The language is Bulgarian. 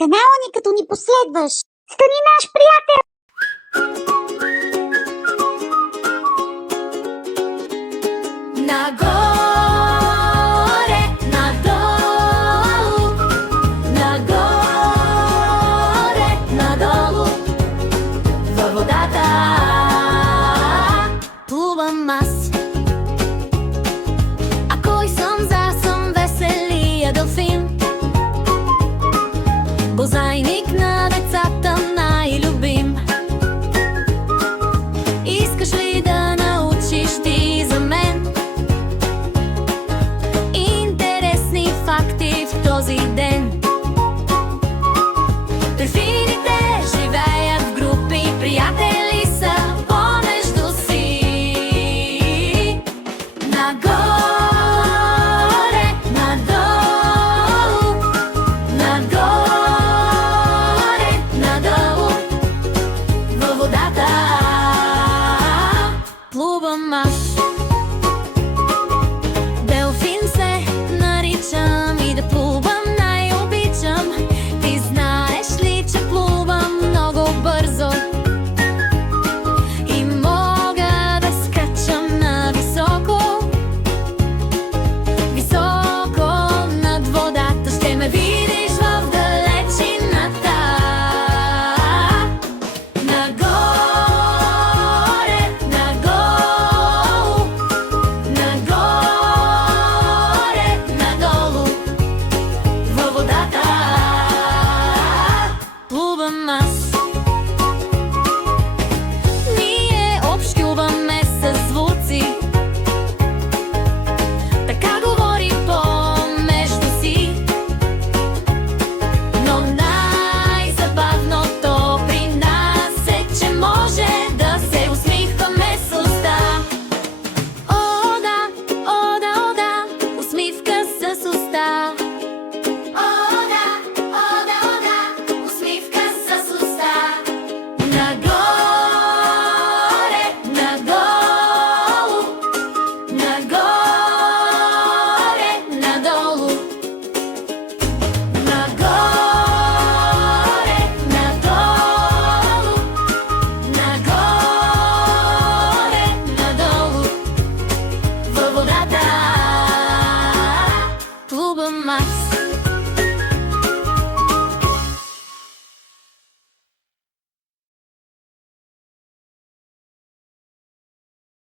канала ни, като ни последваш. Стани наш приятел! Нагоре, надолу, нагоре, надолу, във водата плувам аз. А кой съм за, съм веселия делфин, бозайник на децата, най-любим. Искаш ли да научиш ти за мен интересни факти в този ден? Дельфините живеят в групи, приятели са помежду си. Нагоре